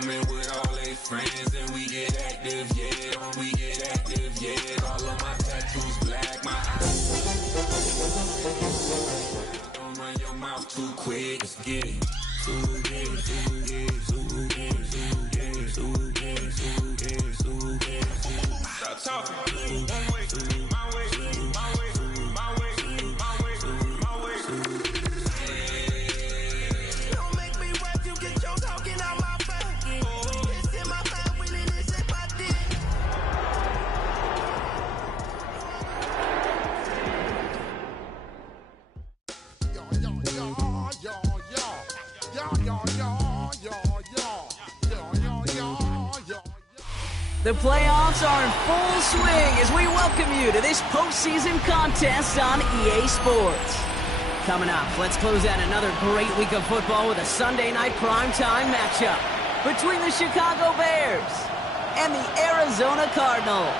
rooming with all they friends and we get active, yeah. We get active, yeah. All of my tattoos black, my eyes. Don't run your mouth too quick, let's get it. Stop talking. One way, my way, my way, my way, my way, my way. Don't make me rap, you get your talking out my back. It's in my mind, winning this in my dick. The playoffs are in full swing as we welcome you to this postseason contest on EA Sports. Coming up, let's close out another great week of football with a Sunday night primetime matchup between the Chicago Bears and the Arizona Cardinals.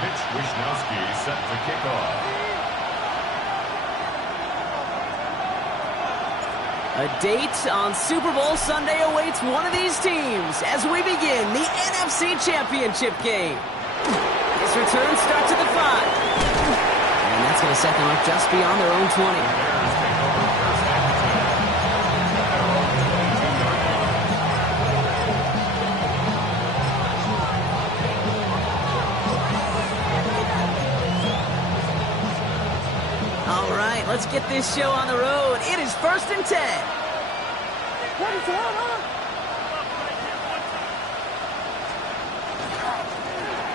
Mitch Wishnowsky set to kick off. A date on Super Bowl Sunday awaits one of these teams as we begin the NFC Championship game. This return starts at the 5. And that's going to set them up just beyond their own 20. All right, let's get this show on the road. It is 1st and 10.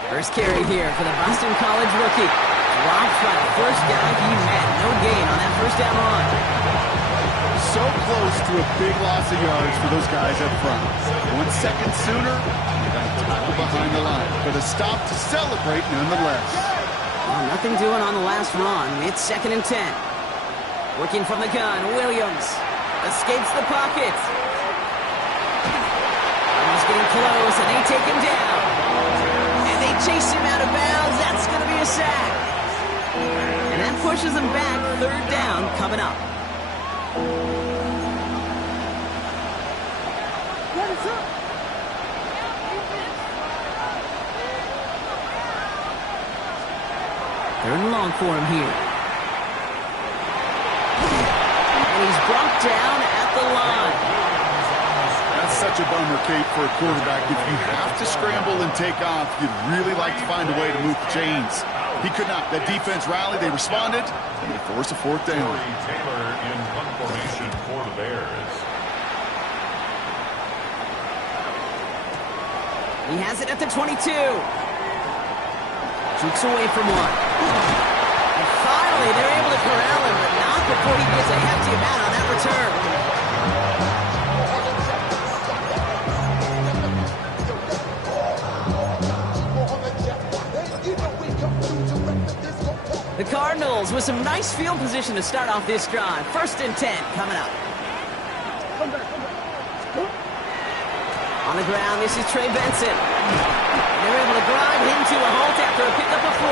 First carry here for the Boston College rookie. Dropped by the first guy he met. No gain on that first down run. So close to a big loss of yards for those guys up front. 1 second sooner, they got a tackle behind the line. But a stop to celebrate nonetheless. Well, nothing doing on the last run. It's 2nd and 10. Working from the gun, Williams escapes the pocket. Almost getting close, and they take him down. And they chase him out of bounds. That's going to be a sack. And that pushes him back. 3rd down coming up. Third and long for him here. And he's brought down at the line. That's such a bummer, Kate, for a quarterback. If you have to scramble and take off, you'd really like to find a way to move the chains. He could not. That defense rallied, they responded, and they forced a 4th down. Taylor in punt formation for the Bears. He has it at the 22. Jukes away from one. And finally, they're able to corral him, but not before he gets a hefty amount on that return. The Cardinals with some nice field position to start off this drive. 1st and 10 coming up. On the ground, this is Trey Benson. They're able to grind him to a halt after a pickup of 4.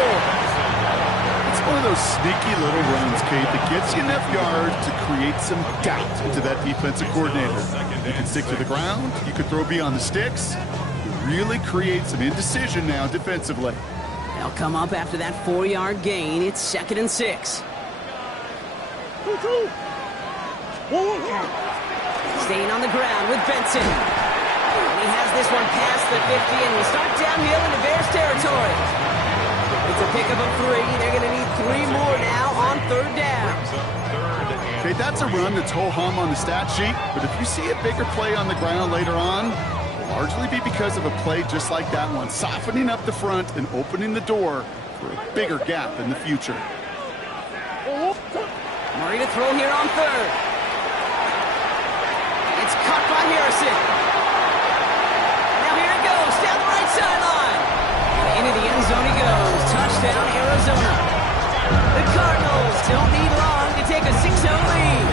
It's one of those sneaky little runs, Kate, that gets you enough yards to create some doubt into that defensive coordinator. You can stick to the ground. You can throw beyond the sticks. You really create some indecision now defensively. They'll come up after that 4-yard gain. It's 2nd and 6. Staying on the ground with Benson. And he has this one past the 50 and will start downhill into Bears territory. It's a pickup of 3. They're going to need 3 more now on 3rd down. Okay, that's a run that's ho-hum on the stat sheet, but if you see a bigger play on the ground later on, largely be because of a play just like that one, softening up the front and opening the door for a bigger gap in the future. Murray to throw here on 3rd. It's caught by Harrison. Now here it goes, down the right sideline. Into the end zone he goes. Touchdown, Arizona. The Cardinals don't need long to take a 6-0 lead.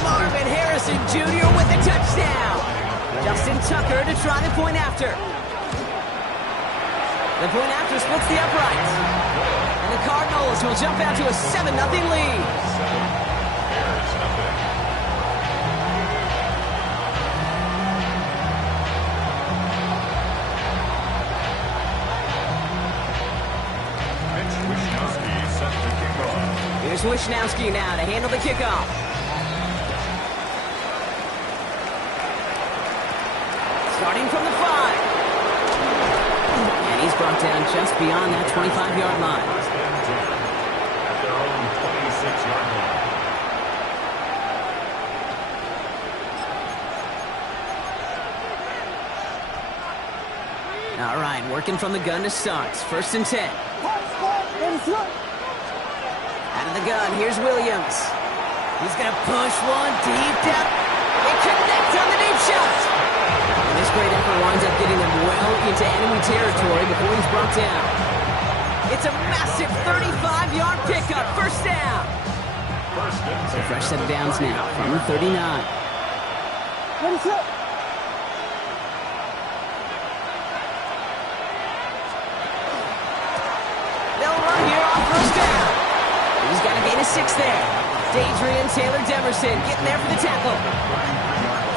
Marvin Harrison Jr. with the touchdown. Justin Tucker to try the point after. The point after splits the uprights. And the Cardinals will jump out to a 7-0 lead. Bears nothing. Mitch Wishnowsky set to kick off. Here's Wishnowsky now to handle the kickoff. Starting from the 5. And he's brought down just beyond that 25-yard line. First and 10 at their own 26-yard line. All right, working from the gun to start. First and 10. Out of the gun, here's Williams. He's going to push one deep down. They connect on the deep shot. And this great effort winds up getting them well into enemy territory before he's brought down. It's a massive 35-yard pickup. First down. First and 10. So fresh set of downs now from the 39. They'll run here on first down. He's got to gain a 6 there. Adrian Taylor-Demerson getting there for the tackle.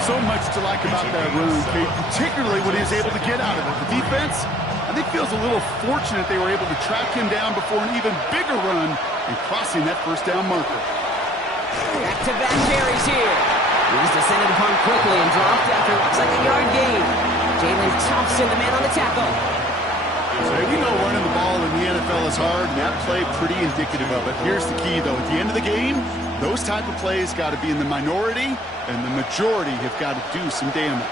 So much to like about that run, Kate, particularly what he was able to get out of it. The defense, I think, feels a little fortunate they were able to track him down before an even bigger run and crossing that first down marker. Back-to-back carries here. He was descended upon quickly and dropped after looks like a yard gain. Jalen Thompson, the man on the tackle. So we know running the ball in the NFL is hard, and that play pretty indicative of it. Here's the key, though. At the end of the game, those type of plays got to be in the minority, and the majority have got to do some damage.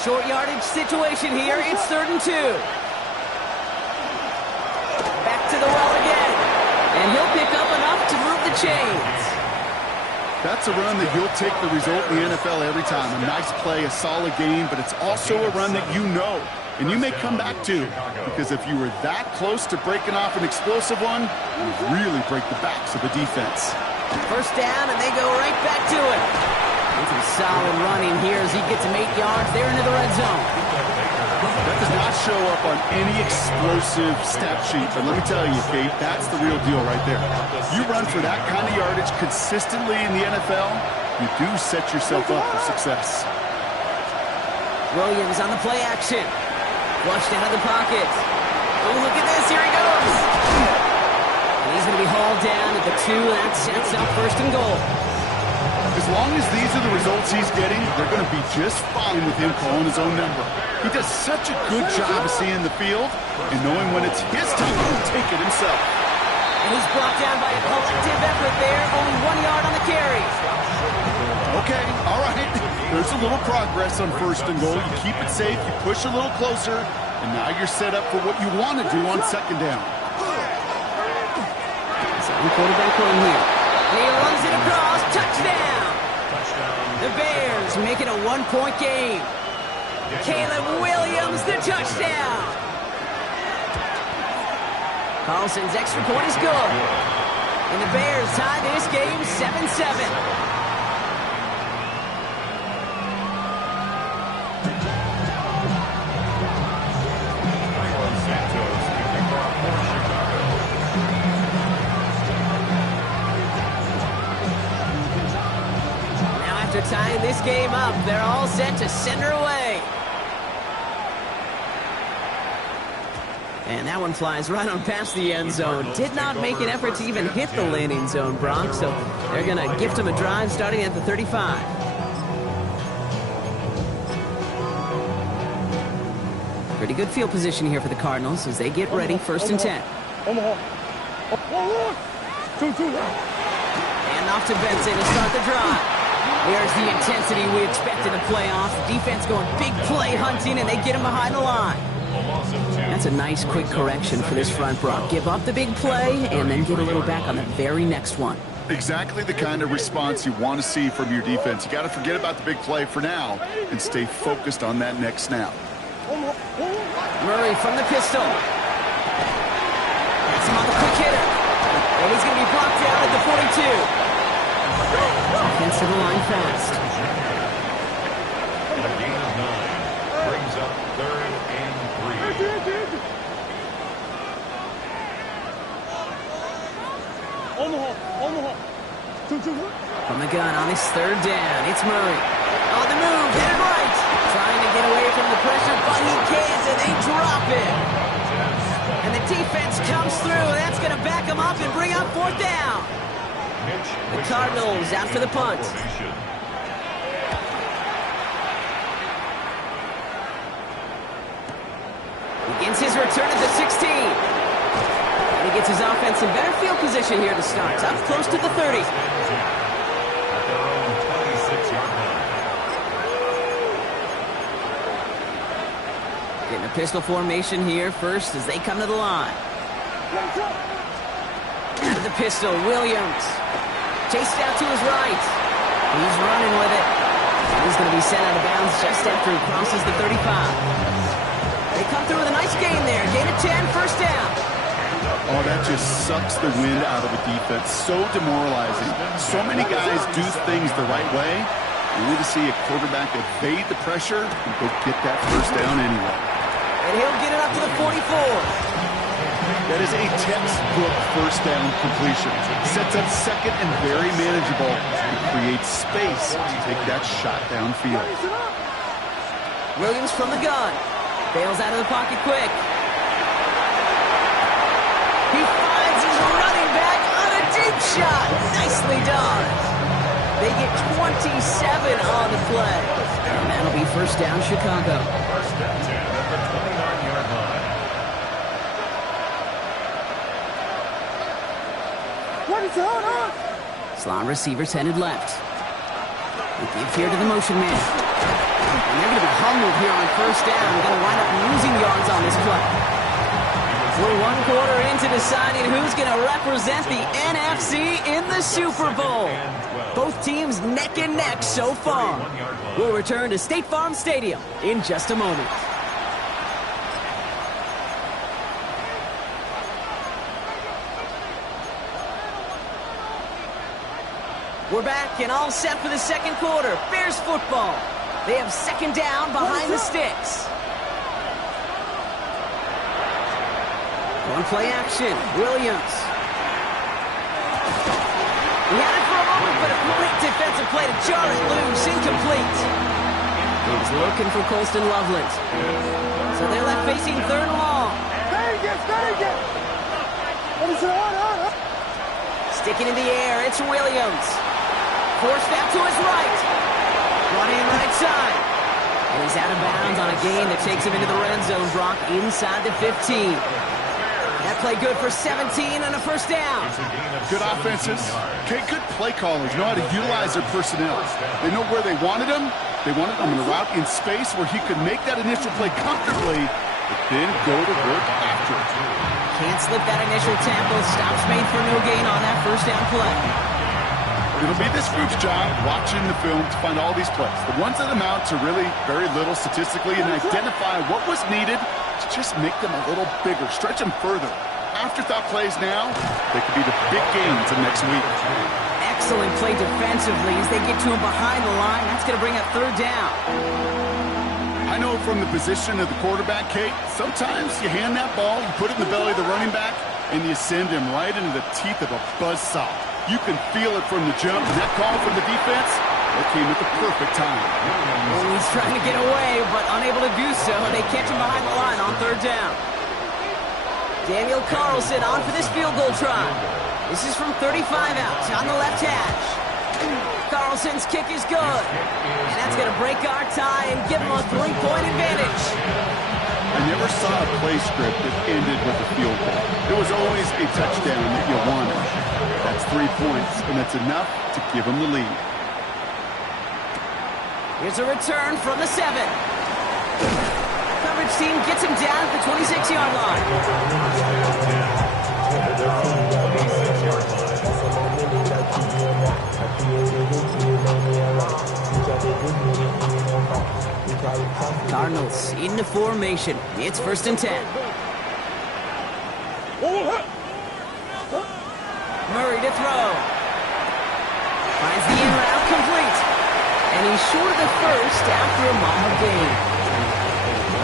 Short yardage situation here. It's 3rd and 2. Back to the well again. And he'll pick up enough to move the chains. That's a run that you'll take the result in the NFL every time. A nice play, a solid game, but it's also a run that you know and you may come back to, because if you were that close to breaking off an explosive one, you really break the backs of the defense. First down, and they go right back to it. And some solid running here as he gets him 8 yards there into the red zone. That does not show up on any explosive stat sheet, but let me tell you, Kate, that's the real deal right there. You run for that kind of yardage consistently in the NFL, you do set yourself up for success. Williams on the play action. Flushed out of the pocket. Oh, look at this. Here he goes. And he's going to be hauled down at the 2. That sets up 1st and goal. As long as these are the results he's getting, they're going to be just fine with him calling his own number. He does such a good job of seeing the field and knowing when it's his time to take it himself. And he's brought down by a collective effort there. Only 1 yard on the carry. Okay, all right. There's a little progress on 1st and goal. You keep it safe, you push a little closer, and now you're set up for what you want to do on 2nd down. Second quarterback run here. And he runs it across. Touchdown. The Bears make it a 1-point game. Caleb Williams, the touchdown. Carlson's extra point is good. And the Bears tie this game 7-7. Tying this game up, they're all set to send her away. And that one flies right on past the end zone. Did not make an effort to even hit the landing zone, Brock, so they're going to gift him a drive starting at the 35. Pretty good field position here for the Cardinals as they get ready, 1st and 10. And off to Benson to start the drive. There's the intensity we expect in the playoffs. Defense going big play hunting, and they get him behind the line. That's a nice quick correction for this front, Brock. Give up the big play and then get a little back on the very next one. Exactly the kind of response you want to see from your defense. You got to forget about the big play for now and stay focused on that next snap. Murray from the pistol. That's him on the quick hitter. And he's going to be blocked down at the 42. Offense to the line fast. And a gain of 9 brings up 3rd and 3. From the gun on his third down, it's Murray. On the move, headed right. Trying to get away from the pressure, but he can't, and they drop it. And the defense comes through. That's going to back him up and bring up fourth down. The Cardinals out for the punt. Begins his return at the 16. And he gets his offense in better field position here to start. Up close to the 30. Getting a pistol formation here first as they come to the line. Out of the pistol, Williams. Chased out to his right. He's running with it. He's going to be sent out of bounds just after he crosses the 35. They come through with a nice gain there. Gain of 10, first down. Oh, that just sucks the wind out of a defense. So demoralizing. So many guys do things the right way. You need to see a quarterback evade the pressure and go get that first down anyway. And he'll get it up to the 44. That is a textbook first down completion. Sets up second and very manageable. It creates space to take that shot downfield. Williams from the gun. Bails out of the pocket quick. He finds his running back on a deep shot. Nicely done. They get 27 on the play. And that'll be first down, Chicago. First down, 10 at the 29-yard line. Slot receivers headed left. They give here to the motion man. And they're going to be humbled here on first down. Going to wind up losing yards on this play. We're one quarter into deciding who's going to represent the NFC in the Super Bowl. Both teams neck and neck so far. We'll return to State Farm Stadium in just a moment. We're back and all set for the second quarter. Bears football. They have second down behind the sticks. One play action. Williams. He had it for a moment, but a great defensive play to jar it loose. Incomplete. He's looking for Colston Loveland. So they're left facing third and long. Sticking in the air, it's Williams. Forced out to his right. Running right side. And he's out of bounds on a gain that takes him into the red zone, Brock, inside the 15. That play good for 17 and a first down. Good offenses. Okay, good play callers know how to utilize their personnel. They know where they wanted him. They wanted him in a route in space where he could make that initial play comfortably, but then go to work after it. Can't slip that initial tackle. Stops made for no gain on that first down play. It'll be this group's job watching the film to find all these plays. The ones that amount to really very little statistically and identify what was needed to just make them a little bigger, stretch them further. Afterthought plays now, they could be the big gains of next week. Excellent play defensively as they get to him behind the line. That's going to bring up third down. I know from the position of the quarterback, Kate, sometimes you hand that ball, you put it in the belly of the running back, and you send him right into the teeth of a buzzsaw. You can feel it from the jump, and that call from the defense, that came at the perfect time. Oh, he's trying to get away, but unable to do so. They catch him behind the line on third down. Daniel Carlson on for this field goal try. This is from 35 out on the left hash. Carlson's kick is good. And that's going to break our tie and give him a 3-point advantage. I never saw a play script that ended with a field goal. There was always a touchdown that you wanted. That's 3 points, and that's enough to give them the lead. Here's a return from the 7. Coverage team gets him down at the 26-yard line. Cardinals into formation. It's first and 10. Murray to throw. Finds the in route complete. And he's short of the first after a mile gain.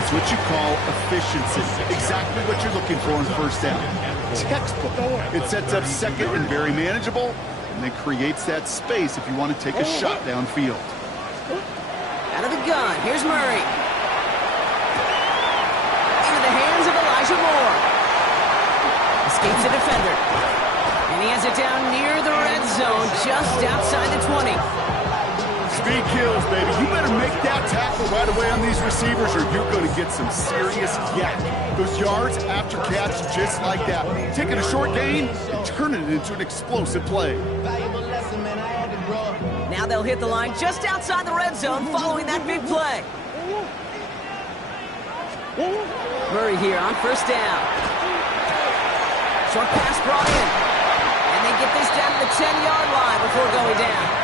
It's what you call efficiency. Exactly what you're looking for in first down. Textbook. It sets up second and very manageable, and then creates that space if you want to take a shot downfield. Out of the gun, here's Murray. Into the hands of Elijah Moore. Escapes the defender. And he has it down near the red zone, just outside the 20. Speed kills, baby. You better make that tackle right away on these receivers or you're going to get some serious yak. Those yards after catch just like that. Taking a short gain and turning it into an explosive play. Now they'll hit the line just outside the red zone following that big play. Murray here on first down. Short pass brought in. And they get this down to the 10-yard line before going down.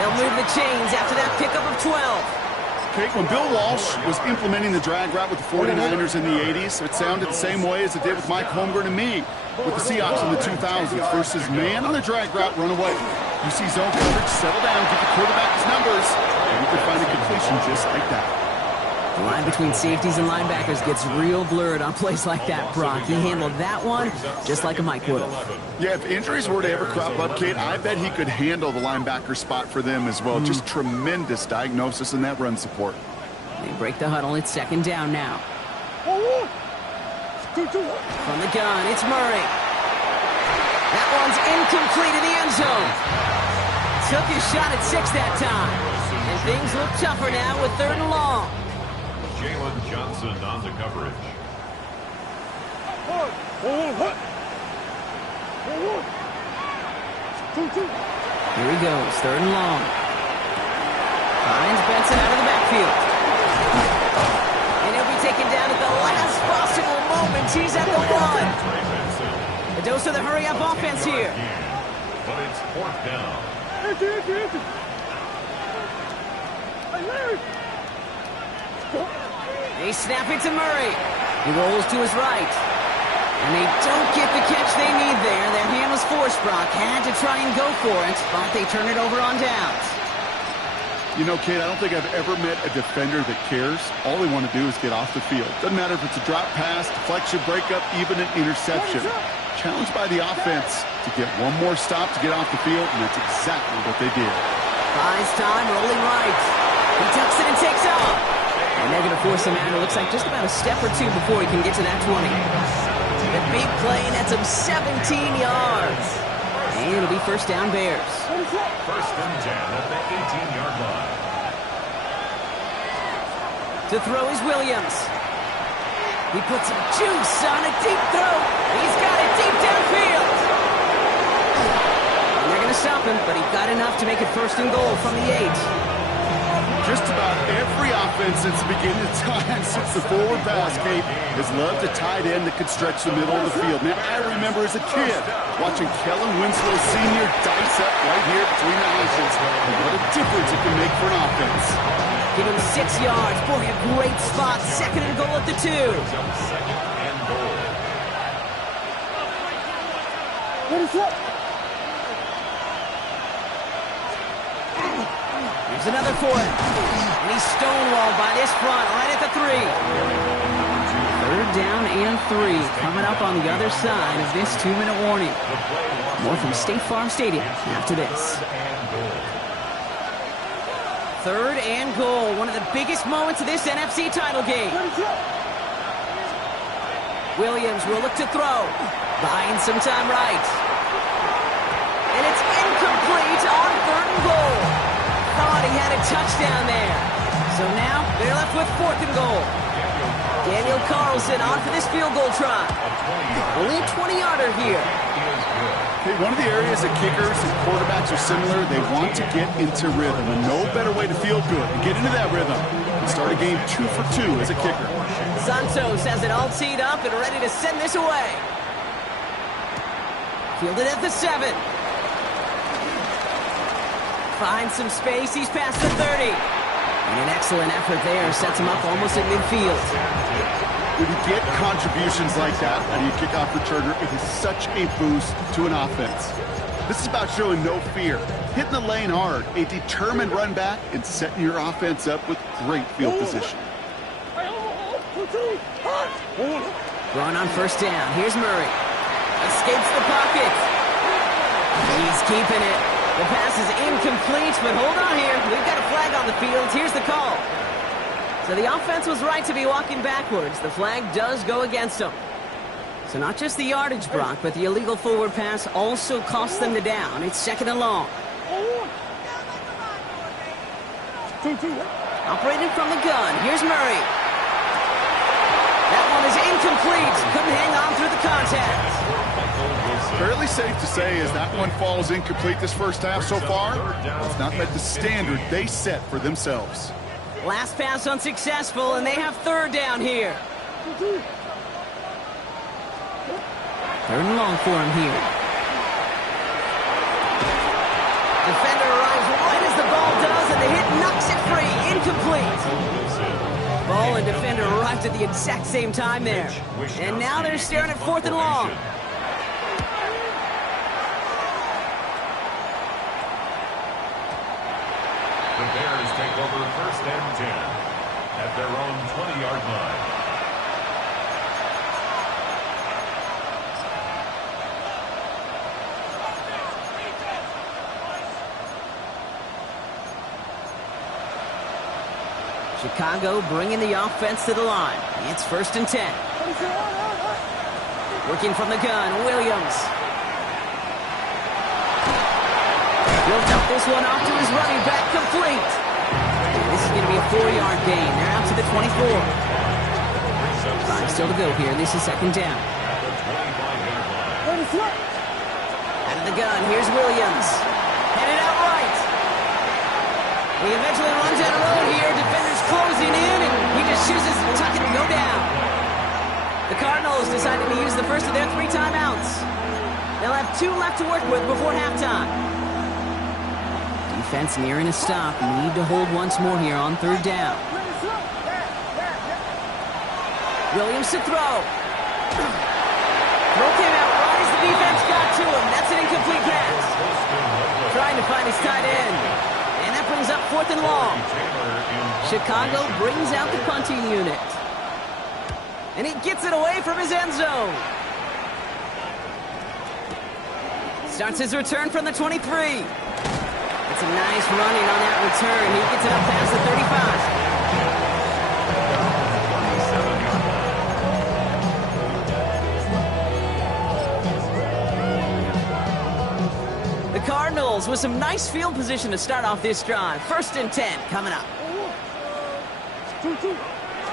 They'll move the chains after that pickup of 12. Okay, when Bill Walsh was implementing the drag route with the 49ers in the 80s, it sounded the same way as it did with Mike Holmgren and me with the Seahawks in the 2000s versus man on the drag route, run away. You see zone coverage, settle down, get the quarterback his numbers, and you can find a completion just like that. The line between safeties and linebackers gets real blurred on plays like that, Brock. He handled that one just like a Mike would have. Yeah, if injuries were to ever crop up, Kate, I bet he could handle the linebacker spot for them as well. Just tremendous diagnosis in that run support. They break the huddle. It's second down now. From the gun, it's Murray. That one's incomplete in the end zone. Took his shot at 6 that time. And things look tougher now with 3rd and long. Jalen Johnson on the coverage. Here he goes, 3rd and long. Finds Benson out of the backfield. And he'll be taken down at the last possible moment. He's at the 1. A dose of the hurry-up offense here. But it's 4th down. They snap it to Murray. He rolls to his right. And they don't get the catch they need there. Their hand was forced, Brock. Had to try and go for it, but they turn it over on downs. You know, Kate, I don't think I've ever met a defender that cares. All they want to do is get off the field. Doesn't matter if it's a drop pass, deflection, breakup, even an interception. Challenged by the offense to get one more stop to get off the field, and that's exactly what they did. Buys time, rolling right. He tucks it and takes off. And they're going to force him out. It looks like just about a step or two before he can get to that 20. The big play, and that's him 17 yards. And it'll be first down Bears. First and 10 at the 18-yard line. To throw is Williams. He puts some juice on a deep throw. He's got it deep downfield. And they're going to stop him, but he got enough to make it first and goal from the 8. Just about every offense since the beginning of time, since the forward pass, Kate, has loved a tight end that could stretch the middle of the field. Now, I remember as a kid watching Kellen Winslow Sr. dice up right here between the hashes. And what a difference it can make for an offense. Give him 6 yards. Boy, a great spot. Second and goal at the 2. Second and goal. What is up? Here's another for him. And he's stonewalled by this front right at the 3. 3rd down and 3. Coming up on the other side of this 2-minute warning. More from State Farm Stadium after this. 3rd and goal. One of the biggest moments of this NFC title game. Williams will look to throw. Buying some time right. And it's incomplete on 3rd and goal. Thought he had a touchdown there. So now they're left with 4th and goal. Daniel Carlson on for this field goal try. Only a 20-yarder here. Okay, one of the areas that kickers and quarterbacks are similar, they want to get into rhythm. And no better way to feel good and get into that rhythm than start a game 2 for 2 as a kicker. Santos has it all teed up and ready to send this away. Fielded at the 7. Finds some space. He's past the 30. And an excellent effort there sets him up almost at midfield. When you get contributions like that out of your kickoff returner, it is such a boost to an offense. This is about showing no fear, hitting the lane hard, a determined run back, and setting your offense up with great field position. Going on first down. Here's Murray. Escapes the pocket. He's keeping it. The pass is incomplete, but hold on here. We've got a flag on the field. Here's the call. So the offense was right to be walking backwards. The flag does go against them. So not just the yardage, Brock, but the illegal forward pass also cost them the down. It's second and long. Operating from the gun. Here's Murray. That one is incomplete. Couldn't hang on through the contact. Fairly safe to say as that one falls incomplete this first half so far, it's not met the standard they set for themselves. Last pass unsuccessful, and they have third down here. Third and long for him here. Defender arrives right as the ball does, and the hit knocks it free. Incomplete. Ball and defender arrived at the exact same time there. And now they're staring at fourth and long. The Bears take over first and 10 at their own 20-yard line. Chicago bringing the offense to the line. It's first and 10. Working from the gun, Williams. He'll dump this one off to his running back, complete. This is going to be a 4-yard gain. They're out to the 24. 5 still to go here. This is second down. Out of the gun, here's Williams. Headed out right. He eventually runs out of road here. Defenders closing in, and he just chooses to tuck it and go down. The Cardinals decided to use the first of their 3 timeouts. They'll have 2 left to work with before halftime. Defense nearing a stop. Need to hold once more here on third down. Williams to throw. Throw came out right as the defense got to him. That's an incomplete pass. Trying to find his tight end. And that brings up fourth and long. Chicago brings out the punting unit. And he gets it away from his end zone. Starts his return from the 23. It's a nice running on that return. He gets it up past the 35. The Cardinals with some nice field position to start off this drive. First and 10 coming up.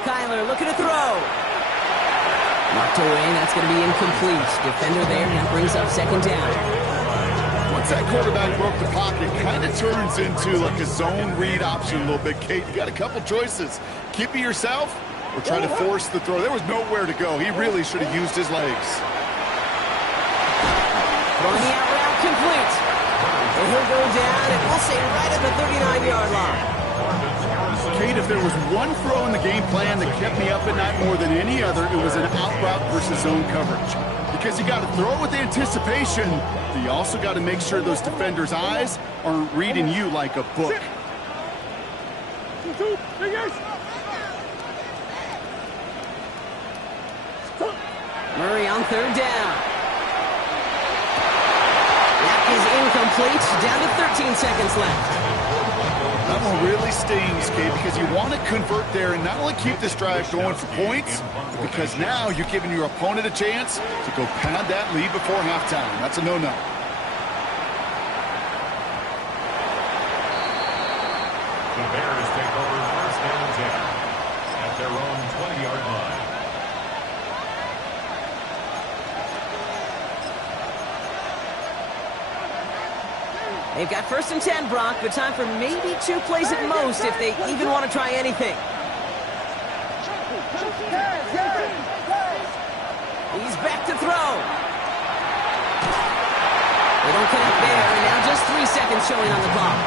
Kyler looking to throw. Knocked away, that's going to be incomplete. Defender there, and that brings up second down. Once that quarterback broke the pocket, kind of turns into like a zone read option a little bit. Kate, you got a couple choices. Keep it yourself or try to force the throw. There was nowhere to go. He really should have used his legs. Throwing the out route complete. And he'll go down, and we'll say right at the 39-yard line. Kate, if there was one throw in the game plan that kept me up at night more than any other, it was an out route versus zone coverage. Because you got to throw it with anticipation, but you also got to make sure those defenders' eyes aren't reading you like a book. Murray on third down. That is incomplete. Down to 13 seconds left. That one really stings, Kate, because you want to convert there and not only keep this drive going for points, but because now you're giving your opponent a chance to go pad that lead before halftime. That's a no-no. The Bears take over first and 10 at their own 20-yard line. They've got first and 10, Brock, but time for maybe 2 plays at most if they even want to try anything. He's back to throw. They don't connect there, and now just 3 seconds showing on the clock.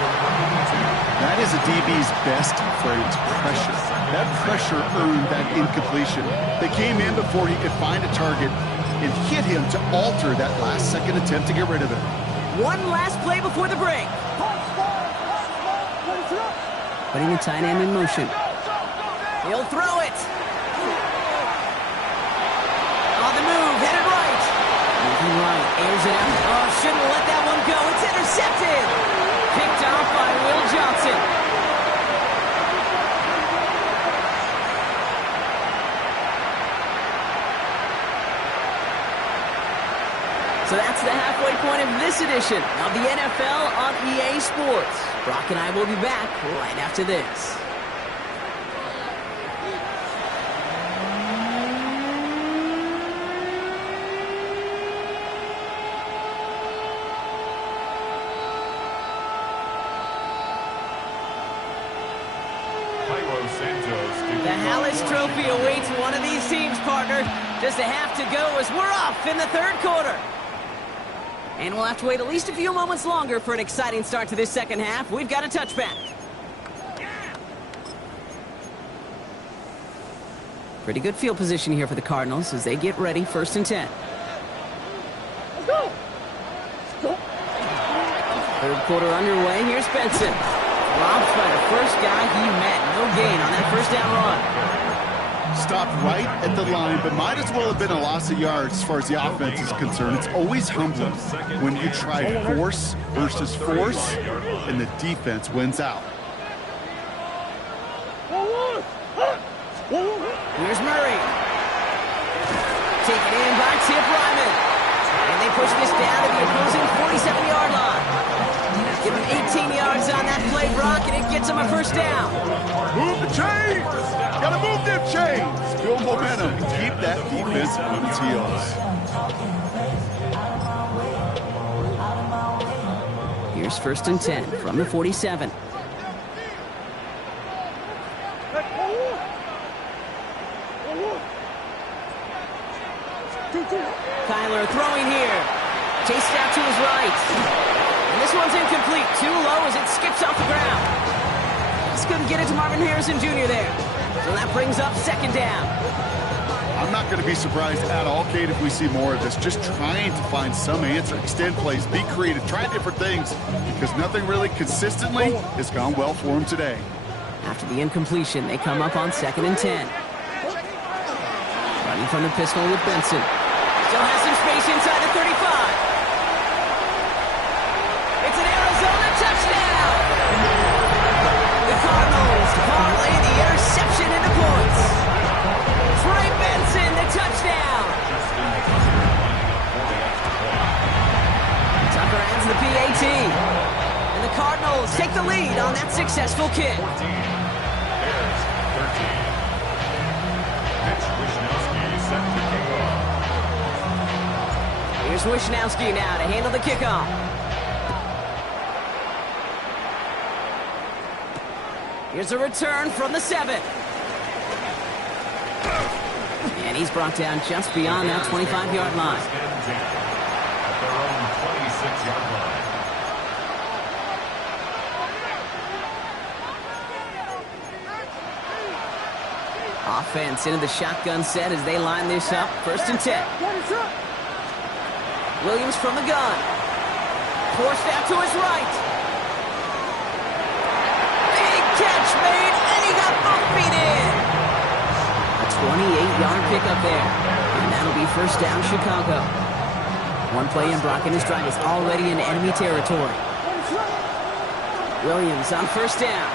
That is a DB's best phrase, pressure. That pressure earned that incompletion. They came in before he could find a target and hit him to alter that last-second attempt to get rid of it. One last play before the break. Putting the tight end in motion. He'll throw it. On the move, headed right. Moving right, airs it out. Oh, shouldn't let that one go. It's intercepted. Picked off by Will Johnson. So that's the halfway point of this edition of the NFL on EA Sports. Brock and I will be back right after this. The Hallis Trophy awaits one of these teams, partner. Just a half to go as we're off in the third quarter. And we'll have to wait at least a few moments longer for an exciting start to this second half. We've got a touchback. Pretty good field position here for the Cardinals as they get ready, 1st and 10. Third quarter underway. Here's Benson. Robbed by the first guy he met. No gain on that first down run. Stopped right at the line, but might as well have been a loss of yards as far as the offense is concerned. It's always humbling when you try force versus force, and the defense wins out. Here's Murray. Taken in by Tip Ryman. And they push this down to the opposing 47-yard line. Give him 18 yards on that play, Brock, and it gets him a first down. Move the chains! Gotta move them chains! Build momentum. Keep that defense on its heels. Here's 1st and 10 from the 47. Kyler throwing here. Chased out to his right. And this one's incomplete. Too low as it skips off the ground. Just couldn't get it to Marvin Harrison Jr. there. So that brings up 2nd down. I'm not going to be surprised at all, Kate, if we see more of this. Just trying to find some answer. Extend plays, be creative, try different things. Because nothing really consistently has gone well for him today. After the incompletion, they come up on 2nd and 10. Running from the pistol with Benson. Still has some space inside the 35. It's an Arizona touchdown! The Cardinals parlay the interception into points. Trey Benson, the touchdown! Tucker adds the PAT. And the Cardinals take the lead on that successful kick. 14, Bears 13. Mitch Wishnowsky set to kick off. Here's Wishnowsky now to handle the kickoff. Here's a return from the 7. And he's brought down just beyond that 25-yard line. At their own 26-yard line. Offense into the shotgun set as they line this up. 1st and 10. Williams from the gun. Forced out to his right. Big catch made, and he got both feet in. A 28-yard pickup there. And that'll be 1st down Chicago. One play in Brock and his drive is already in enemy territory. Williams on 1st down.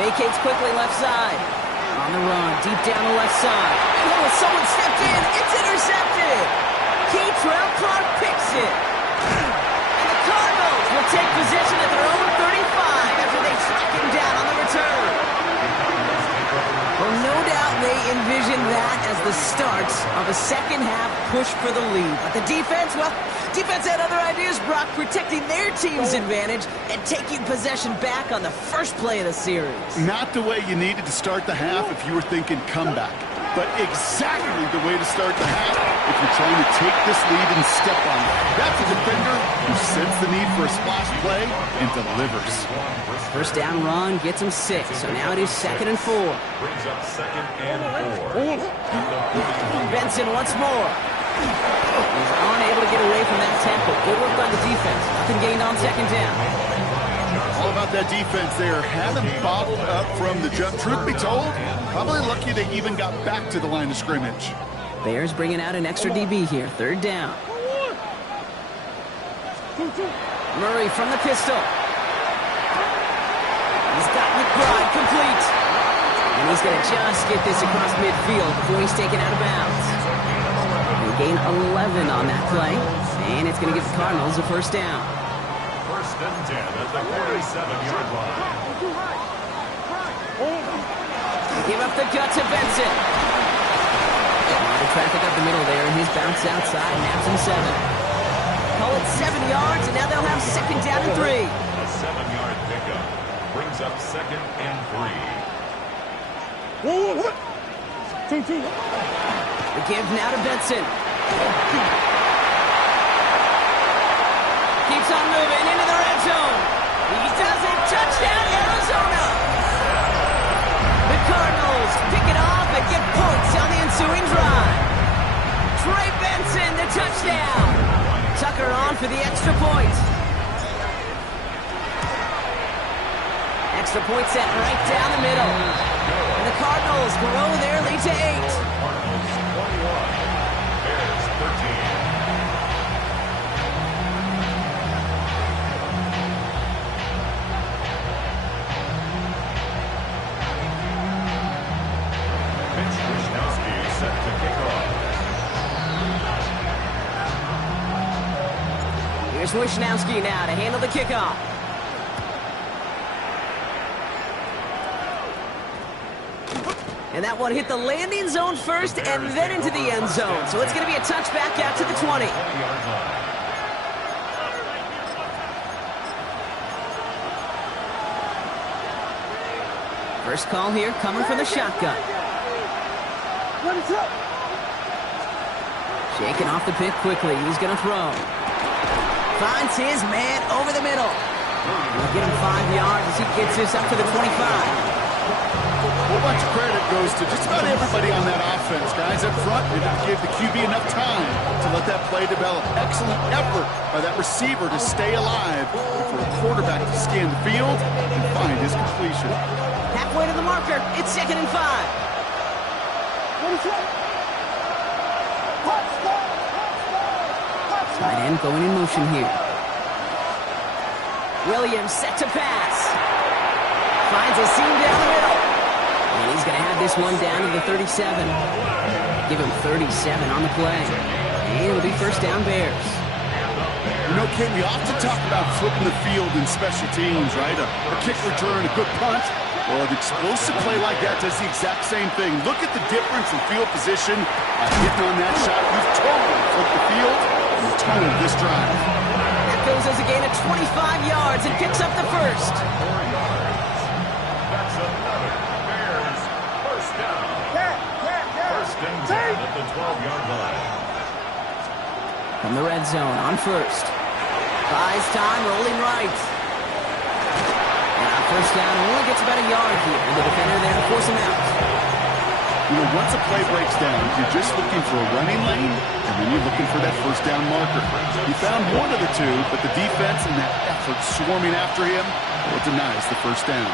Vacates quickly left side. On the run, deep down the left side. Oh, someone stepped in. It's intercepted. Keytrell Clark picks it. And the Cardinals will take possession at their own 35 after they track him down on the return. Well, no doubt they envision that as the start of a second half push for the lead. But the defense, well, defense had other ideas, Brock, protecting their team's advantage and taking possession back on the first play of the series. Not the way you needed to start the half if you were thinking comeback, but exactly the way to start the half if you're trying to take this lead and step on it. That's a defender who senses the need for a splash play and delivers. 1st down run gets him 6, so now it is 2nd and 4. Brings up 2nd and 4. Benson once more. He's unable to get away from that tempo. Good work by the defense. Nothing gained on 2nd down. All about that defense there. Had them bottled up from the jump. Truth be told, probably lucky they even got back to the line of scrimmage. Bears bringing out an extra DB here. Third down. Murray from the pistol. He's got McBride complete. And he's going to just get this across midfield before he's taken out of bounds. They gain 11 on that play. And it's going to give the Cardinals a first down. First and 10 at the 47-yard line. Give up the gut to Benson. The traffic up the middle there, and his bounce outside naps him 7. Call it 7 yards, and now they'll have second down and 3. A 7-yard pickup brings up second and 3. The give now to Benson. Keeps on moving into the red zone. He does it. Touchdown, Arizona. The Cardinals pick it off and get points on the ensuing drive. Trey Benson, the touchdown. Tucker on for the extra point. Extra point set right down the middle. And the Cardinals grow their lead to 8. Cardinals 21, Bears 13. Set to kick off. Here's Wishnowski now to handle the kickoff. And that one hit the landing zone first and then into the end zone. So it's going to be a touchback out to the 20. First call here coming from the shotgun. Shaking off the pick quickly. He's going to throw. Finds his man over the middle. We'll get him 5 yards as he gets this up to the 25. A whole bunch of credit goes to just about everybody on that offense. Guys up front, they didn't give the QB enough time to let that play develop. Excellent effort by that receiver to stay alive and for a quarterback to scan the field and find his completion. Halfway to the marker. It's second and 5. Tight end going in motion here. Williams set to pass. Finds a seam down the middle. And he's going to have this one down to the 37. Give him 37 on the play. And it'll be first down Bears. You know, Ken, we often talk about flipping the field in special teams, right? A kick return, a good punt. Well, an explosive play like that does the exact same thing. Look at the difference in field position. Getting on that shot, you've totally flipped the field and the tone of this drive. That goes as a gain of 25 yards and picks up the first. 4 yards. That's another Bears first down. First and 10 at the 12-yard line. From the red zone on first. Buys time, rolling right. And on first down, only gets about a yard here. And the defender there to force him out. You know, once a play breaks down, you're just looking for a running lane, and then you're looking for that first down marker. He found one of the two, but the defense and that effort swarming after him, well, denies the first down.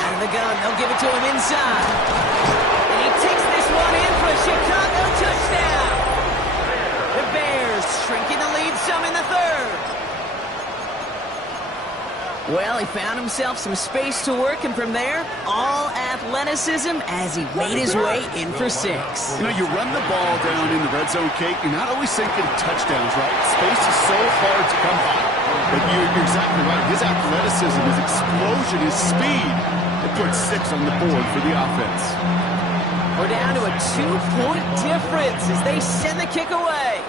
Out of the gun, they'll give it to him inside. And he takes this one in for a Chicago touchdown. The Bears shrinking the lead some in the third. Well, he found himself some space to work, and from there, all athleticism as he made his way in for 6. You know, you run the ball down in the red zone, Kate, you're not always thinking touchdowns, right? Space is so hard to come by. But you're exactly right. His athleticism, his explosion, his speed, it puts 6 on the board for the offense. We're down to a 2-point difference as they send the kick away.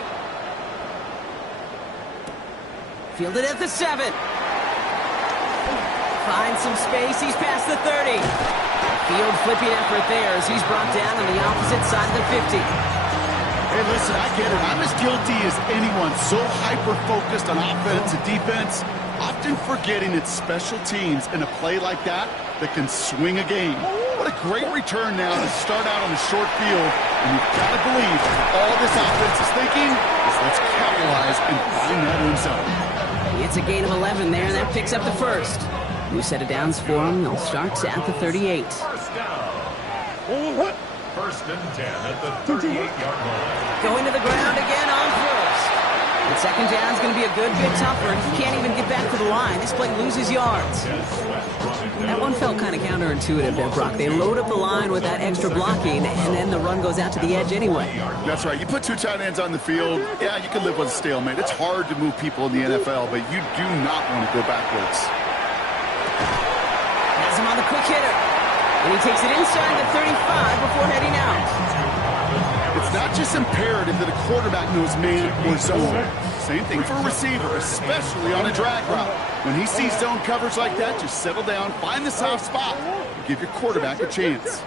Fielded at the 7. Finds some space. He's past the 30. Field flipping effort there as he's brought down on the opposite side of the 50. Hey, listen, I get it. I'm as guilty as anyone. So hyper-focused on offense and defense, often forgetting it's special teams in a play like that that can swing a game. What a great return now to start out on the short field. And you've got to believe all this offense is thinking is let's capitalize and find that end zone. It's a gain of 11 there, and that picks up the first. New set of downs for him. They'll start at the 38. First down. First and 10 at the 38-yard line. Going to the ground again on first. And second down is going to be a good bit tougher. He can't even get back to the line. This play loses yards. That one felt kind of counterintuitive there, Brock. They load up the line with that extra blocking, and then the run goes out to the edge anyway. That's right. You put two tight ends on the field, yeah, you can live with a stalemate. It's hard to move people in the NFL, but you do not want to go backwards. Has him on the quick hitter. And he takes it inside the 35 before heading out. It's not just imperative that a quarterback knows man or zone. Same thing for a receiver, especially on a drag route. When he sees zone coverage like that, just settle down, find the soft spot, and give your quarterback a chance.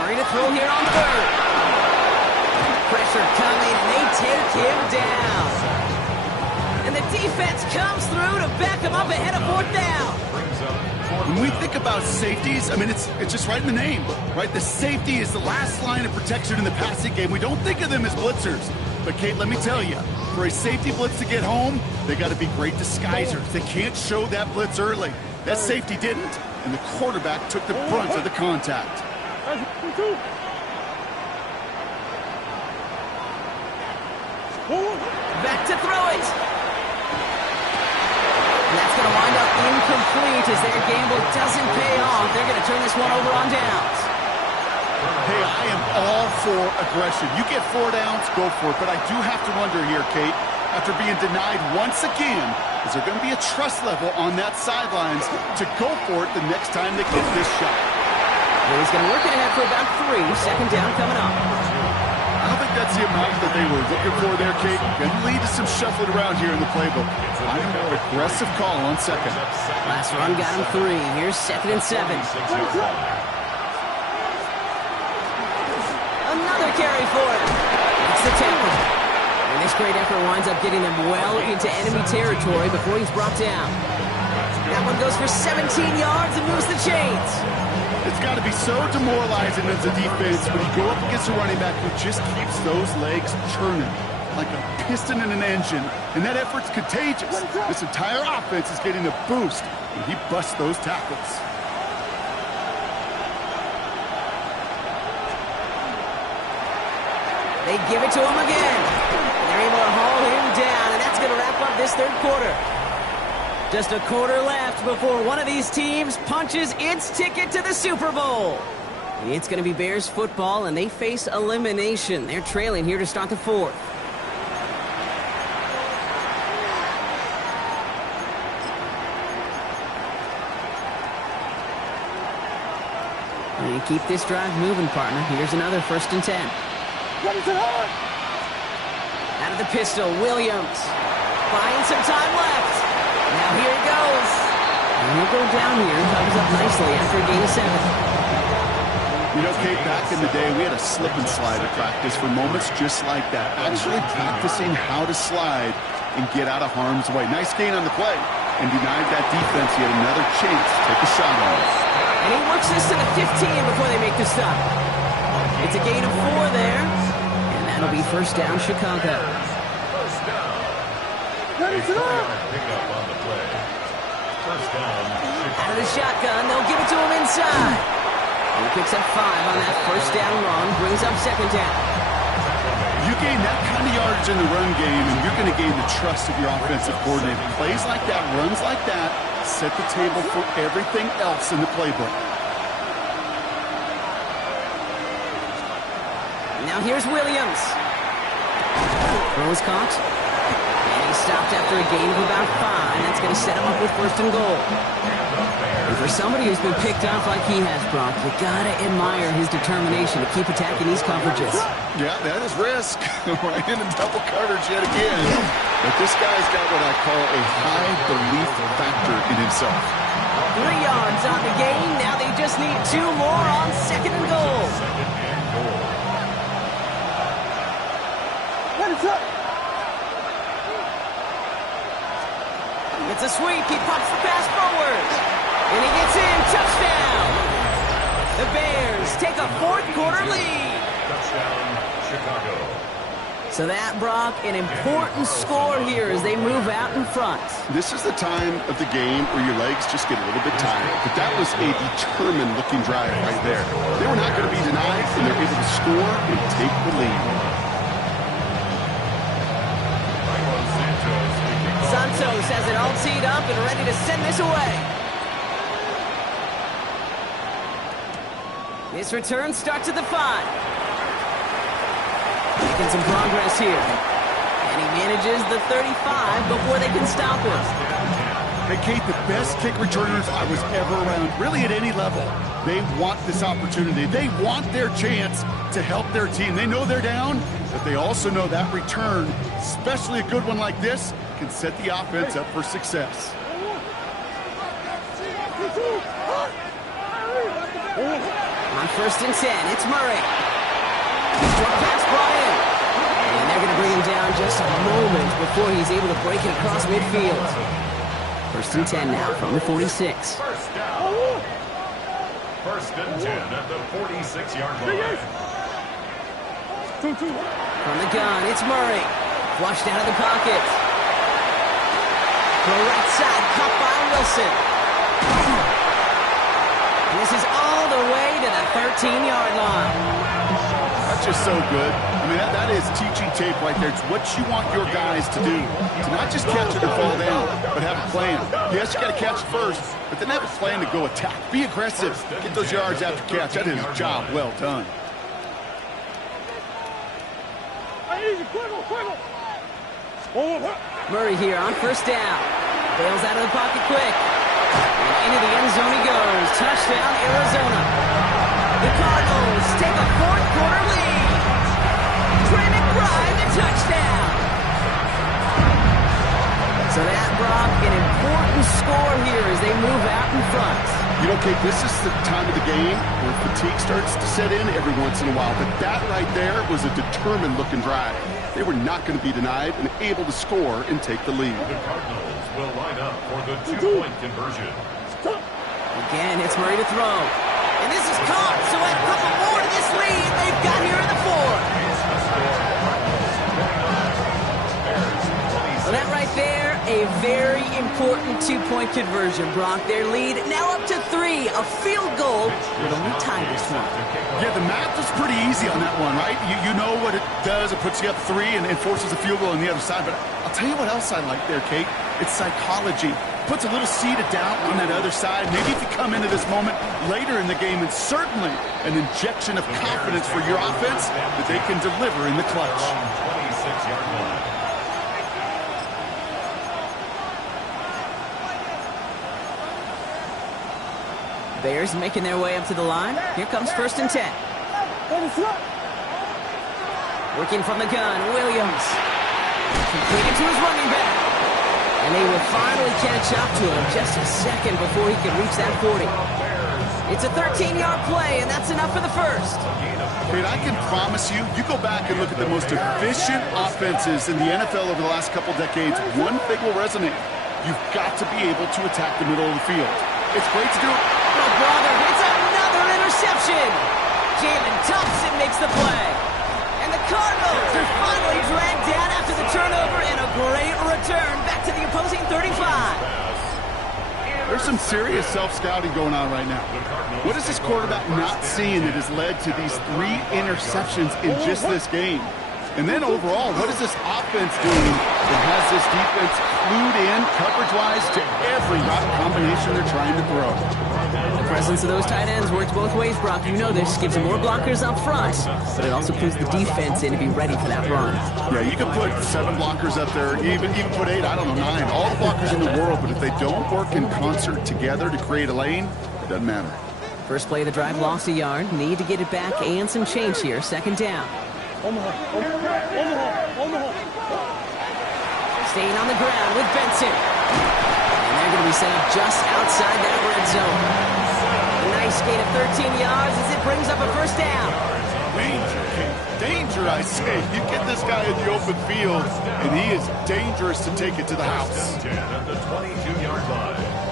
Murray to throw here on third. Pressure coming, and they take him down. And the defense comes through to back him up ahead of fourth down. When we think about safeties, I mean, it's just right in the name, right? The safety is the last line of protection in the passing game. We don't think of them as blitzers. But, Kate, let me tell you, for a safety blitz to get home, they got to be great disguisers. They can't show that blitz early. That safety didn't, and the quarterback took the brunt of the contact. Back to throw it. And that's going to wind up incomplete as their gamble doesn't pay off. They're going to turn this one over on downs. Hey, I am all for aggression. You get 4 downs, go for it. But I do have to wonder here, Kate, after being denied once again, is there going to be a trust level on that sidelines to go for it the next time they get this shot? Well, he's going to work it ahead for about 3. Second down coming up. I don't think that's the amount that they were looking for there, Kate. Going to lead to some shuffling around here in the playbook. I'm a more aggressive call on second. Last run got him 3. Here's 2nd and 7. Another carry for him. It's the tackle. And this great effort winds up getting them well into enemy territory before he's brought down. That one goes for 17 yards and moves the chains. It's got to be so demoralizing as a defense when you go up against a running back who just keeps those legs churning like a piston in an engine. And that effort's contagious. This entire offense is getting a boost when he busts those tackles. They give it to him again. They're able to haul him down, and that's going to wrap up this third quarter. Just a quarter left before one of these teams punches its ticket to the Super Bowl. It's going to be Bears football, and they face elimination. They're trailing here to start the fourth. And you keep this drive moving, partner. Here's another 1st and 10. Out of the pistol, Williams. Buying some time left. Now here he goes. And he'll go down here and covers up nicely after a gain of 7. You know, Kate, back in the day, we had a slip and slide at practice for moments just like that. Actually practicing how to slide and get out of harm's way. Nice gain on the play. And denied that defense yet another chance to take a shot on it. And he works this to the 15 before they make the stop. It's a gain of 4 there. And that'll be 1st down, Chicago. First down. Pickup on the play. First down. Out of the shotgun, they'll give it to him inside. And he picks up 5 on that 1st down run, brings up 2nd down. You gain that kind of yardage in the run game, and you're going to gain the trust of your offensive coordinator. Plays like that, runs like that, set the table for everything else in the playbook. Now here's Williams. Throws caught. And he's stopped after a gain of about 5. That's going to set him up with 1st and goal. And for somebody who's been picked off like he has, Brock, you got to admire his determination to keep attacking these coverages. Yeah, that is risk. Right in double coverage yet again. But this guy's got what I call a high belief factor in himself. 3 yards on the gain. Now they just need 2 more on 2nd and goal. It's a sweep. He pops the pass forward. And he gets in. Touchdown. The Bears take a 4th quarter lead. Touchdown, Chicago. So that, Brock, an important score here as they move out in front. This is the time of the game where your legs just get a little bit tired. But that was a determined-looking drive right there. They were not going to be denied, and they're able to score and take the lead. Santos has it all teed up and ready to send this away. This return starts at the 5. Making some progress here. And he manages the 35 before they can stop him. Hey, Kate, the best kick returners I was ever around, really at any level. They want this opportunity. They want their chance to help their team. They know they're down, but they also know that return, especially a good one like this, can set the offense up for success. On 1st and 10, it's Murray. Short pass brought in. And they're going to bring him down just a moment before he's able to break it across midfield. 1st and 10 now from the 46. First down. 1st and 10 at the 46-yard line. From the gun, it's Murray. Flushed out of the pocket. The right side, caught by Wilson. And this is all the way to the 13-yard line. That's just so good. I mean, that is teaching tape right there. It's what you want your guys to do. To not just catch it and fall down, but have a plan. Yes, you got to catch it first, but then have a plan to go attack. Be aggressive. Get those yards after catch. That is a job well done. Murray here on 1st down. Bails out of the pocket quick. And into the end zone he goes. Touchdown, Arizona. The Cardinals take a 4th quarter lead. Trey McBride, the touchdown. So that, Brock, an important score here as they move out in front. You know, Kate, this is the time of the game where fatigue starts to set in every once in a while. But that right there was a determined-looking drive. They were not going to be denied and able to score and take the lead. The Cardinals will line up for the 2-point conversion. Again, it's Murray to throw. And this is caught, so a couple more to this lead they've got here in the 4th. Well, that right there, a very important 2-point conversion, Brock. Their lead now up to 3. A field goal would only tie this one. Yeah, the math is pretty easy on that one, right? You know what it does. It puts you up 3 and forces a field goal on the other side. But I'll tell you what else I like there, Kate. It's psychology. Puts a little seed of doubt on that other side. Maybe if you come into this moment later in the game, and certainly an injection of confidence for your offense that they can deliver in the clutch. 26-yard line. Bears making their way up to the line. Here comes 1st and 10. Working from the gun, Williams. Completed to his running back. And they will finally catch up to him just a second before he can reach that 40. It's a 13-yard play, and that's enough for the 1st. Kate, I can promise you, you go back and look at the most efficient offenses in the NFL over the last couple decades, one thing will resonate. You've got to be able to attack the middle of the field. It's great to do it. Oh, brother, it's another interception. Jalen Thompson makes the play. And the Cardinals are finally dragged down after the turnover and a great return back to the opposing 35. There's some serious self-scouting going on right now. What is this quarterback not seeing that has led to these 3 interceptions in just this game? And then overall, what is this offense doing that has this defense clued in coverage-wise to every route combination they're trying to throw? The presence of those tight ends works both ways, Brock. You know this. Gives them more blockers up front, but it also puts the defense in to be ready for that run. Yeah, you can put 7 blockers up there, even put 8, I don't know, 9. All the blockers in the world, but if they don't work in concert together to create a lane, it doesn't matter. First play of the drive lost a yard. Need to get it back and some change here. 2nd down. Staying on the ground with Benson. And they're going to be set up just outside that red zone. A nice gain of 13 yards as it brings up a 1st down. Danger, I say. You get this guy in the open field, and he is dangerous to take it to the house. 10 at the 22-yard line.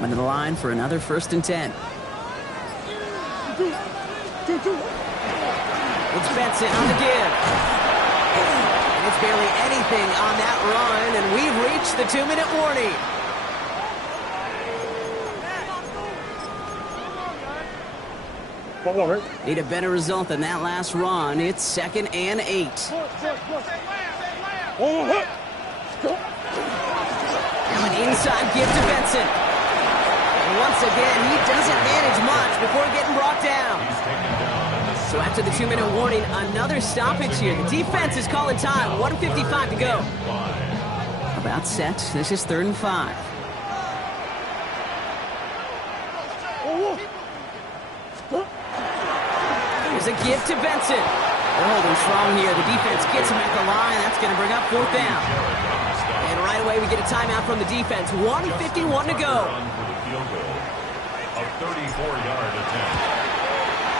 Coming to the line for another 1st and 10. It's Benson on the give. And it's barely anything on that run, and we've reached the 2-minute warning. Need a better result than that last run. It's 2nd and 8. Now an inside give to Benson. And once again, he doesn't manage much before getting brought down. So after the 2-minute warning, another stoppage here. The defense is calling time. 1:55 to go. About set. This is 3rd and 5. Here's a give to Benson. They're holding strong here. The defense gets him at the line. That's going to bring up 4th down. And right away, we get a timeout from the defense. 1:51 to go. A 34-yard attempt.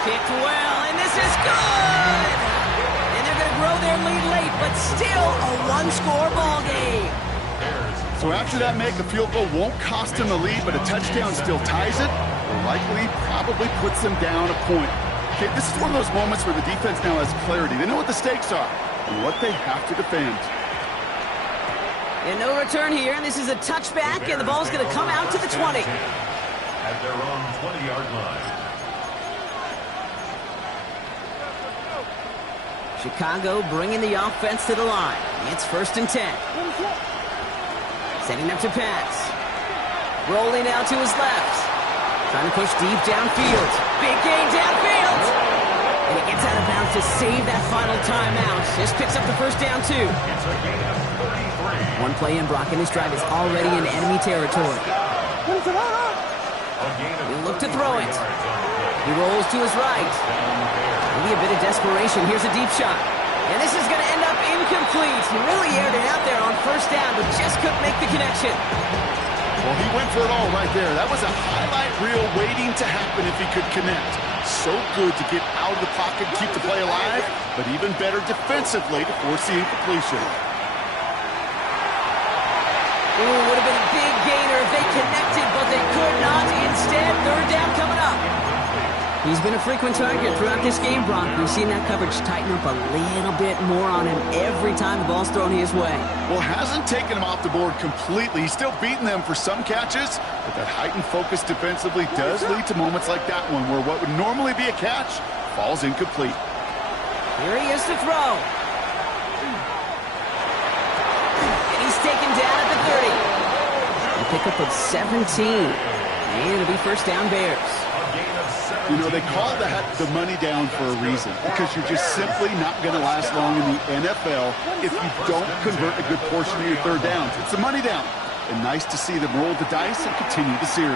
Kicked well, and this is good! And they're going to grow their lead late, but still a one-score ball game. So after that make, a field goal won't cost them the lead, but a touchdown still ties it, or likely probably puts them down a point. Okay, this is one of those moments where the defense now has clarity. They know what the stakes are and what they have to defend. And no return here, and this is a touchback, and the ball's going to come out to the 20. At their own 20-yard line. Chicago bringing the offense to the line. It's 1st and 10. Setting up to pass. Rolling out to his left. Trying to push deep downfield. Big gain downfield. And he gets out of bounds to save that final timeout. Just picks up the 1st down, too. It's a gain of 33. One play in, Brock, and this drive is already in enemy territory. He'll look to throw it. He rolls to his right. Maybe a bit of desperation. Here's a deep shot. And this is going to end up incomplete. He really aired it out there on 1st down, but just couldn't make the connection. Well, he went for it all right there. That was a highlight reel waiting to happen if he could connect. So good to get out of the pocket, keep the play alive, but even better defensively to force the incompletion. Ooh, would have been a big gainer if they connected, but they could not. Instead, 3rd down coming up. He's been a frequent target throughout this game, Brock. We've seen that coverage tighten up a little bit more on him every time the ball's thrown his way. Well, hasn't taken him off the board completely. He's still beating them for some catches, but that heightened focus defensively does lead to moments like that one where what would normally be a catch falls incomplete. Here he is to throw. And he's taken down at the 30. A pickup of 17. And it'll be 1st down Bears. You know, they call that the money down for a reason, because you're just simply not going to last long in the NFL if you don't convert a good portion of your 3rd downs. It's a money down, and nice to see them roll the dice and continue the series.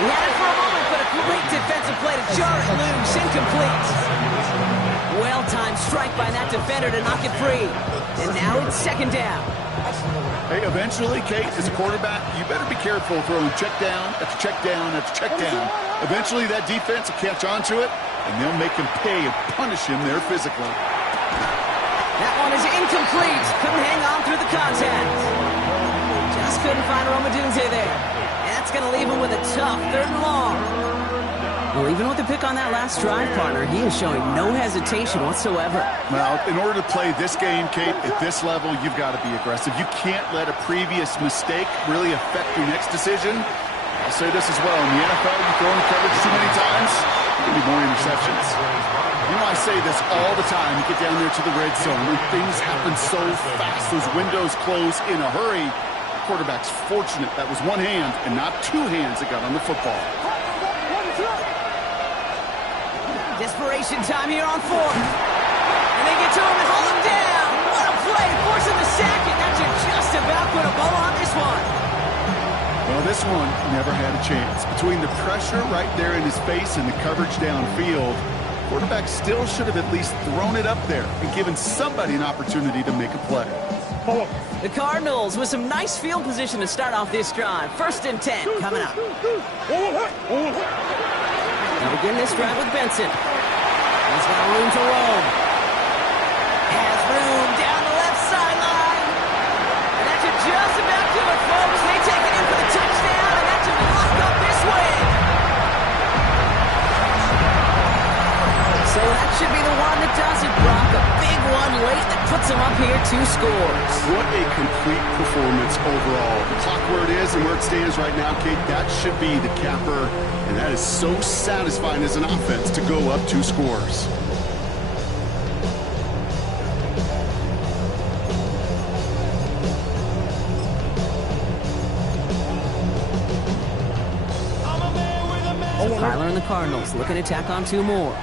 He had it for a moment, but a great defensive play to jar it loose, incomplete. Well-timed strike by that defender to knock it free. And now it's 2nd down. Hey, eventually, Kate, as a quarterback, you better be careful throwing check down after check down after check down. Eventually, that defense will catch on to it, and they'll make him pay and punish him there physically. That one is incomplete. Couldn't hang on through the contact. Just couldn't find Romadunze there. And that's going to leave him with a tough 3rd and long. Well, even with the pick on that last drive, partner, he is showing no hesitation whatsoever. Well, in order to play this game, Kate, at this level, you've got to be aggressive. You can't let a previous mistake really affect your next decision. I'll say this as well. In the NFL, you throw in coverage too many times, there'll be more interceptions. You know, I say this all the time. You get down there to the red zone, when things happen so fast, those windows close in a hurry. The quarterback's fortunate that was one hand and not 2 hands that got on the football. Desperation time here on 4th. And they get to him and hold him down. What a play, forcing the sack, and that should just about put a bow on this one. Well, this one never had a chance. Between the pressure right there in his face and the coverage downfield, quarterback still should have at least thrown it up there and given somebody an opportunity to make a play. The Cardinals with some nice field position to start off this drive. 1st and 10 coming up. They'll begin this drive with Benson. He's got room to roam. Has room down the left sideline. And that should just about do it, folks. They take it in for the touchdown. 2 scores. What a complete performance overall. The clock where it is and where it stands right now, Kate, that should be the capper. And that is so satisfying as an offense to go up 2 scores. Kyler and the Cardinals looking to tack on 2 more.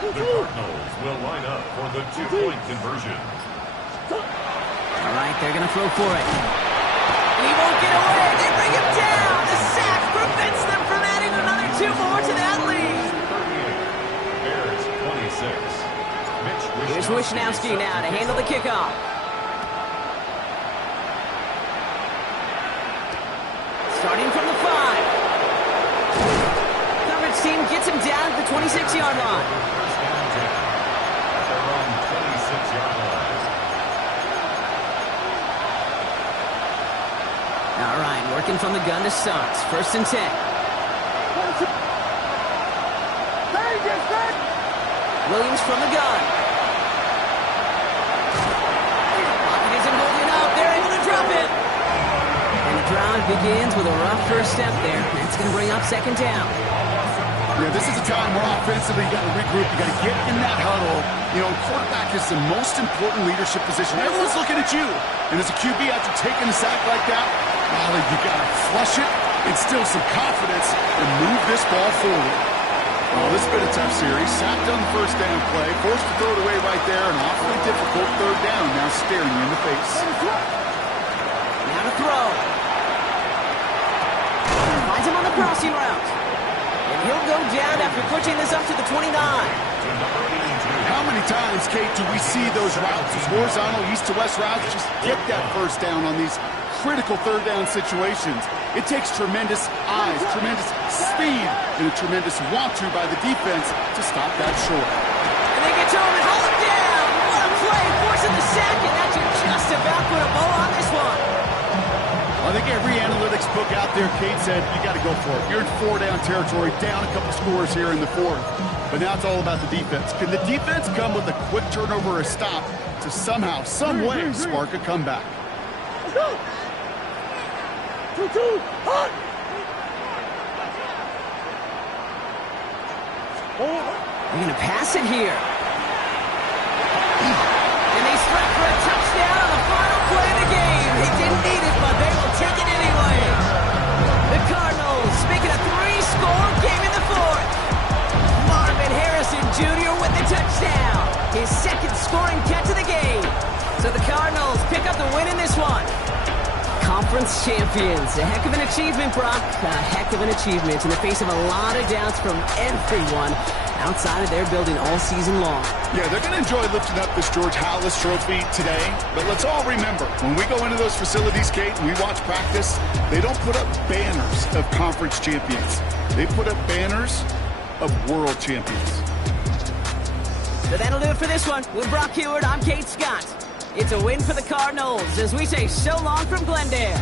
The Cardinals will line up for the 2-point conversion. All right, they're going to throw for it. He won't get away. They bring him down. The sack prevents them from adding another 2 more to that lead. 38. Bears 26. Here's Wishnowski now to handle the kickoff. Starting from the 5. Coverage team gets him down at the 26-yard line. They're on 26-yard line. All right, working from the gun to start. 1st and 10. Williams from the gun. Pocket isn't holding up. They're able to drop it. And the drive begins with a rough first step there. That's going to bring up 2nd down. Yeah, this is a time where offensively you got to regroup. You got to get in that huddle. You know, quarterback is the most important leadership position. Everyone's looking at you. And as a QB, after taking a sack like that, well, you got to flush it, instill some confidence, and move this ball forward. Oh, this has been a tough series. Sacked on the 1st down play, forced to throw it away right there. An awfully difficult 3rd down now staring you in the face. Now to throw. Finds him on the crossing route. And he'll go down after pushing this up to the 29. How many times, Kate, do we see those routes, those horizontal east-to-west routes, just get that 1st down on these critical 3rd down situations? It takes tremendous eyes, tremendous speed, and a tremendous want-to by the defense to stop that short. And they get to him and hold him down. What a play, forcing the sack, and that should just about put a bow on this one. I think every analytics book out there, Kate, said you got to go for it. You're in 4-down territory, down a couple scores here in the 4th. But now it's all about the defense. Can the defense come with a quick turnover or a stop to somehow, some way, spark a comeback? Let's go! 2-2, hot! They're going to pass it here. And they strike for a touchdown on the final play of the game. They didn't need it, but they will take it anyway. The Cardinals making a 3-score game in the 4th. Marvin Harrison Jr. with the touchdown. His 2nd scoring catch of the game. So the Cardinals pick up the win in this one. Conference champions. A heck of an achievement, Brock. A heck of an achievement in the face of a lot of doubts from everyone outside of their building all season long. Yeah, they're going to enjoy lifting up this George Halas trophy today. But let's all remember, when we go into those facilities, Kate, and we watch practice, they don't put up banners of conference champions. They put up banners of world champions. So that'll do it for this one. With Brock Heward, I'm Kate Scott. It's a win for the Cardinals as we say so long from Glendale.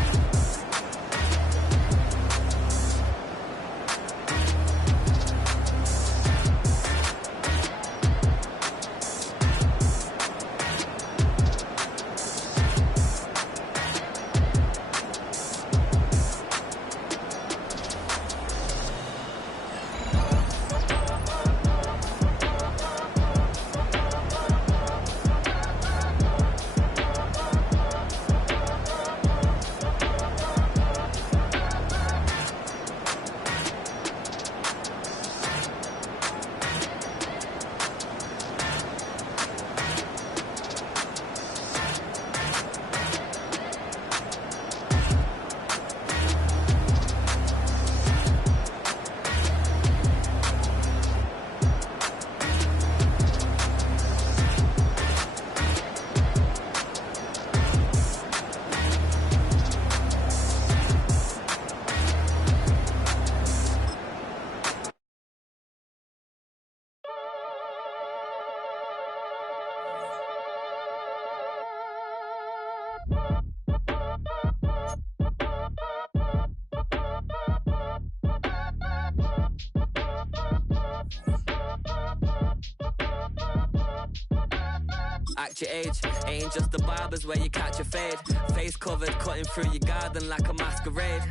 match your age. Ain't just the barbers where you catch a fade. Face covered, cutting through your garden like a masquerade.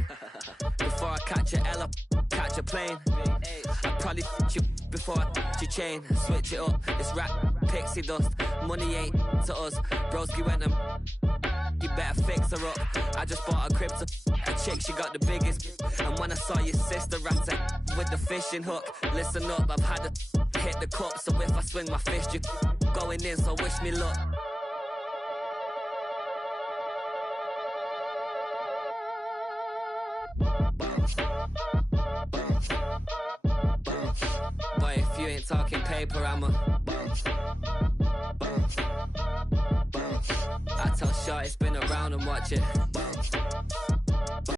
Before I catch a L, catch a plane. I probably you before I your chain. Switch it up, it's rap, pixie dust. Money ain't to us. Broski went and you better fix her up. I just bought a crib to a chick, she got the biggest. And when I saw your sister rat with the fishing hook, listen up, I've had to hit the cup. So if I swing my fist, you going in, so wish me luck. Boy, if you ain't talking paper, I'm a I tell Shorty spin around and watch it.